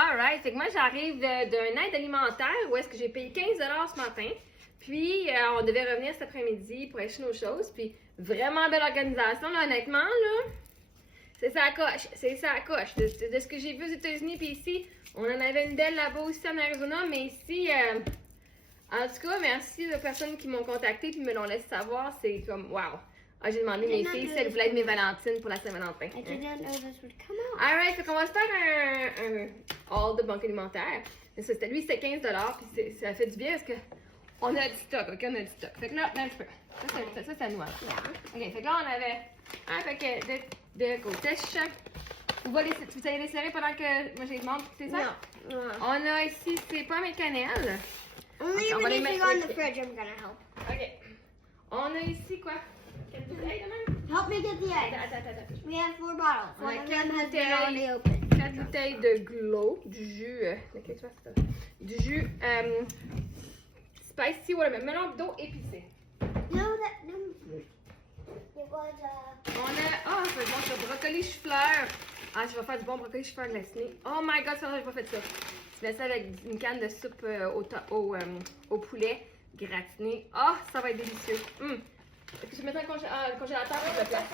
Alright, fait que moi j'arrive d'un aide alimentaire où est-ce que j'ai payé 15 $ ce matin. Puis on devait revenir cet après-midi pour acheter nos choses. Puis vraiment belle organisation, là, honnêtement, là. C'est ça à coche, c'est ça à coche. De ce que j'ai vu aux États-Unis, puis ici, on en avait une belle là-bas aussi en Arizona, mais ici, en tout cas, merci aux personnes qui m'ont contacté puis me l'ont laissé savoir. C'est comme, wow. Ah, j'ai demandé à mes filles si elles voulaient être mes Valentines pour la Saint-Valentin. Alright, fait qu'on va se faire un haul de banque alimentaire. C'était lui, c'était 15 $, puis ça fait du bien parce que on a du stock, ok? On a du stock. Fait que là, un petit peu. Ça c'est à nous, alors. Ok, fait que là, on avait un paquet de côtiches. Vous allez les serrer pendant que moi j'ai demandé, c'est ça? No. On a ici ces pommes et cannelle. Only if anything on the fridge, I'm gonna help. Ok. On a ici quoi? 4 bouteilles de même? Help me get the eggs. Attends. We have 4 bottles. On One a of 4 them has been already bouteilles. opened. 4 bouteilles de Glow, du jus. Qu'est-ce que c'est ça? Du jus spicy watermelon, melon d'eau épicé. No. It was C'est bon, ça, brocoli chou-fleur. Ah, je vais faire du bon brocoli chou-fleur glaciné. Oh my god, ça, j'ai pas fait ça. Tu mets ça avec une canne de soupe au poulet gratiné. Ah, ça va être délicieux. Est-ce que je mets ça dans le congélateur ou le place?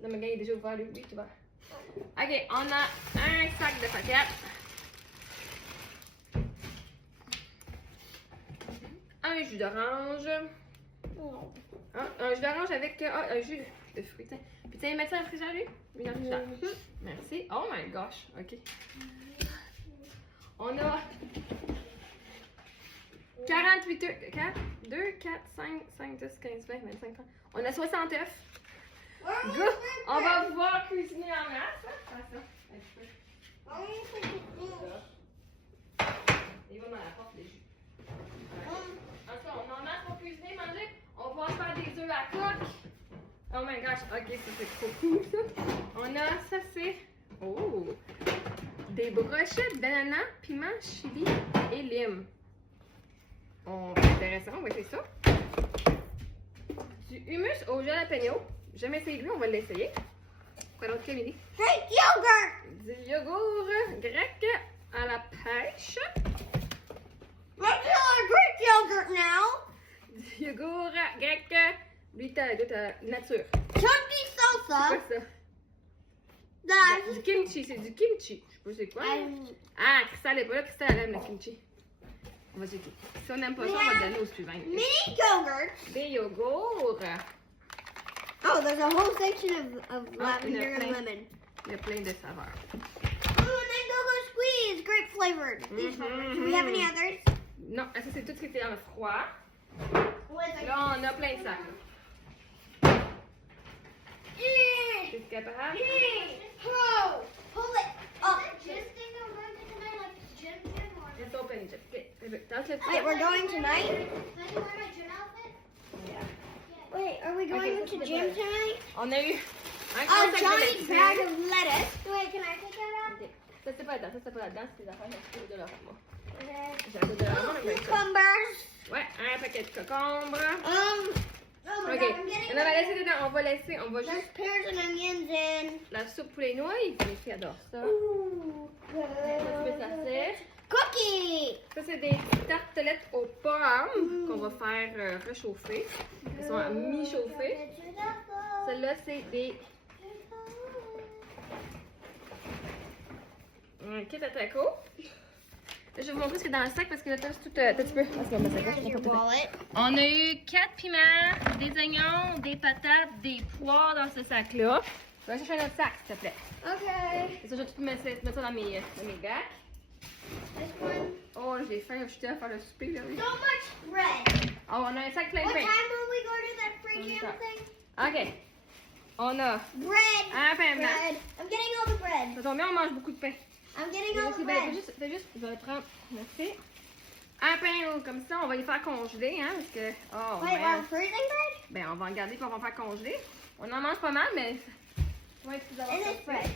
Non, mais gars, il est déjà ouvert, lui. Oui, tu vas. Ok, on a un sac de paquettes. Un jus d'orange. Un jus d'orange avec un jus de fruits. Tiens. Puis tiens, mettre ça dans le frigidaire, lui? Oui, dans le frigidaire. Merci. Oh my gosh. OK. On a 48 œufs. 2, 4, 5, 10, 15, 20, 25, 30. On a 60 œufs. Go! On va pouvoir cuisiner en masse. Hein? Ça. Un petit peu. Il va dans la porte, les jus. En tout cas, on en a pour cuisiner, manger. On va pouvoir faire des œufs à coque. Oh my gosh, ok, ça c'est trop cool ça. On a, ça c'est, des brochettes d'ananas, piment, chili et lime. C'est intéressant, on va essayer ça. Du hummus au jalapeno. J'ai jamais essayé lui, on va l'essayer. Quoi d'autre, Camille? Hey, yogurt! Du yogourt grec à la pêche. Let's do a Greek yogurt now. Du yogourt grec, lui t'as nature. Chunky C'est salsa. quoi ça? That's Du kimchi, c'est du kimchi. Je sais pas c'est quoi. Ah, Crystal est pas là, Crystal elle aime le kimchi. On va checker. Si on n'aime pas ça, on va le donner au suivant. mini yogurt. Des yogourts. Oh, there's a whole section of lavender and plain. lemon. Il y a plein de saveurs. Oh, and then go squeeze, grape flavored. These ones. Do we have any others? Non, ça c'est tout ce qui était dans le froid. With Là, on a plein de sacs. T'es capable? Oh, pull it up. Just open it. Okay. That's it. Wait, we're going tonight? Wait, are we going Okay, to gym tonight? On a eu un A gros sac de giant laitue. bag of lettuce. Wait, can I take that out? Ok. Ça c'est pas là-dedans, c'est des affaires de l'aroma. J'ai un peu de l'aroma, mais ça. Cucumbers. Ouais, un paquet de cocombres. Oh my Ok, god, I'm getting on va laisser dedans, on va There's juste pears and onions in. la soupe poulet nouilles. Les filles adorent ça. Ooh, Un petit peu ça c'est. Cookie. Ça c'est des tartelettes aux pommes qu'on va faire réchauffer. Elles sont à mi-chauffées. Celle-là c'est des kit à taco. Là, je vais vous montrer ce qu'il y a dans le sac parce que là, t'as tout un petit peu. There's your wallet. On a eu 4 piments, des oignons, des patates, des poires dans ce sac-là. Je vais chercher un autre sac, s'il te plaît. Okay. Et ça, je vais tout mettre ça dans mes bacs. This one. Oh, j'ai faim, je suis à faire le souper. Là. So much bread. Oh, on a un sac plein de What pain. time will we go to that free What's jam that? thing? OK. On a Bread. un pain blanc. Bread. I'm getting all the bread. Ça tombe bien, on mange beaucoup de pain. I'm getting all the Fais bread. juste, je vais prendre, merci. Un pain comme ça, on va les faire congeler, hein, parce que, oh, Wait, man. we're freezing bread? Ben, on va en garder puis on va en faire congeler. On en mange pas mal, mais ça va être plus And this bread.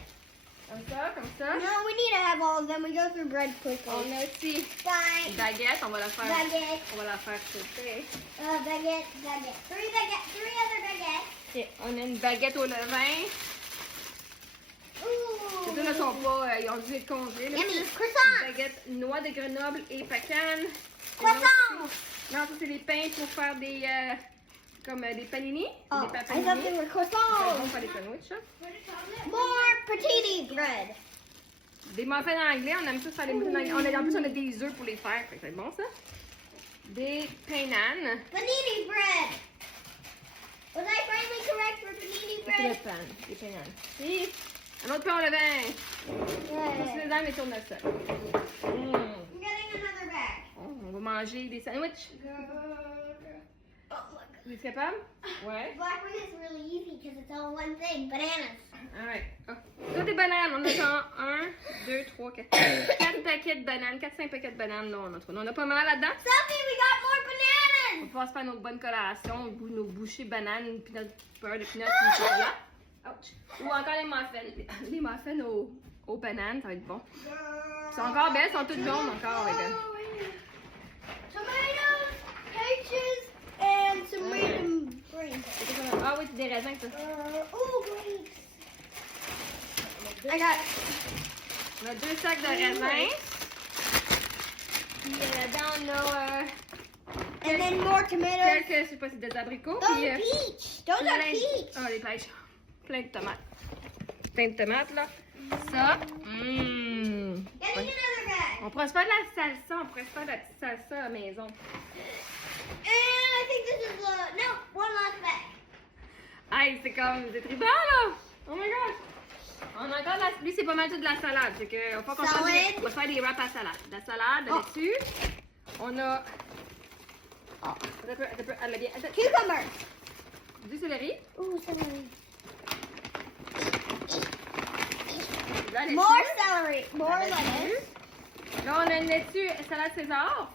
Comme ça. No, we need to have all of them. We go through bread quickly. On a aussi Fine. une baguette, on va la faire, Baguette. on va la faire sauter. Baguette. 3 other baguettes. Ok, on a une baguette au levain. Ooh. Ces deux ne sont pas, ils ont dû être congelés. Là. Yummy. Croissant. baguettes noix de Grenoble et pecan. Croissant! Non, ça c'est les pains pour faire des comme des panini. Oh, Des pains I panini. thought they were C'est croissants. bon pour les sandwichs, ça. More patini bread. Des muffins en anglais, on aime ça faire les muffins en anglais. En plus, on a des œufs pour les faire, fait que c'est bon ça. Des pains nan. Panini bread. Was I finally correct for panini bread? Des pains nan. Puis, un autre pain au levain. On se les aime et tournesol. I'm getting another bag. On va manger des sandwichs. Oh, look. Vous êtes capable? Ouais. Black one is really easy because it's all one thing. Bananas. Alright. Oh. Ça, des bananes. On a genre 1, 2, 3, 4. 4 paquets de bananes. 4-5 paquets de bananes. Non, on a pas mal là-dedans. Sophie, we got more On bananas. va pouvoir se faire nos bonnes collations, nos bouchées bananes, peanut, beurre de peanut, et chocolat. Ouch. Ou encore les muffins. Les muffins aux bananes, ça va être bon. Ils sont encore belles, elles sont toutes jaunes encore. Avec Tomatoes, peaches, and some random greens. Ah oui, c'est des raisins, ça. Oh, grapes. I got. On a 2 sacs de raisins. Puis là-dedans, on a And then more tomatoes. quelques, je sais pas si c'est des abricots. Those Puis are peach. Those are peach. Ah, les pêches. Plein de tomates. Plein de tomates, là. Ça. Getting another bag. On pourrait se faire de la salsa. On pourrait se faire de la petite salsa à la maison. And I think this is no, one last bag. Hey, c'est comme des tribans, là! Oh my gosh! On a encore de la... Lui, c'est pas mal tout de la salade. Fait que, on va qu'on Salade. on va faire des wraps à salade. De la salade, de Oh. laitue. On a... Oh, un peu, elle l'a bien... Attends. Cucumbers. Du céleri. Ooh, celery. De la laitue. More celery. More La laitue. lettuce. Là, on a une laitue salade César.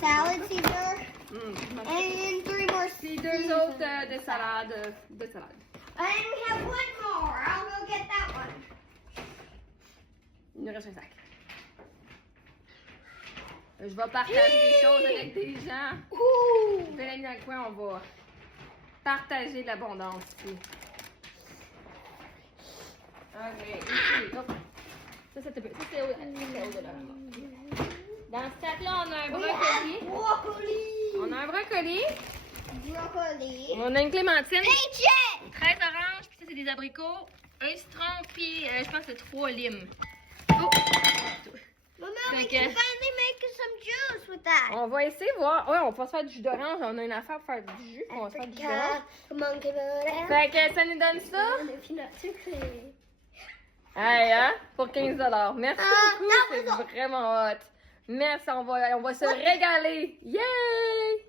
Salad Caesar. Mm. And 3 more. Puis 2 autres de salade. And we have one more. I'll go get that one. Il nous reste un sac. Je vais partager des choses avec des gens. Ooh. Mélanie, dans le coin, on va partager l'abondance. Puis... Ok, ici. Oh. Ça, c'est au de là. Dans ce sac-là, on a un We brocoli. have broccoli. On a un brocoli. Broccoli. On a une clémentine. Peaches. 13 oranges, puis ça, c'est des abricots. Un citron, puis je pense que c'est 3 limes. Oh! Mama, Fait we que- can finally make some juice with that. On va essayer de voir. Ouais, on va se faire du jus d'orange. On a une affaire pour faire du jus. On va se faire du jus d'orange. Come on, give it out. Fait que ça nous donne ça. If you're not too clear. Hey, hein? Pour 15 $. Merci Ah, beaucoup. that C'est was all. vraiment hot. Merci, on va se régaler. Yay!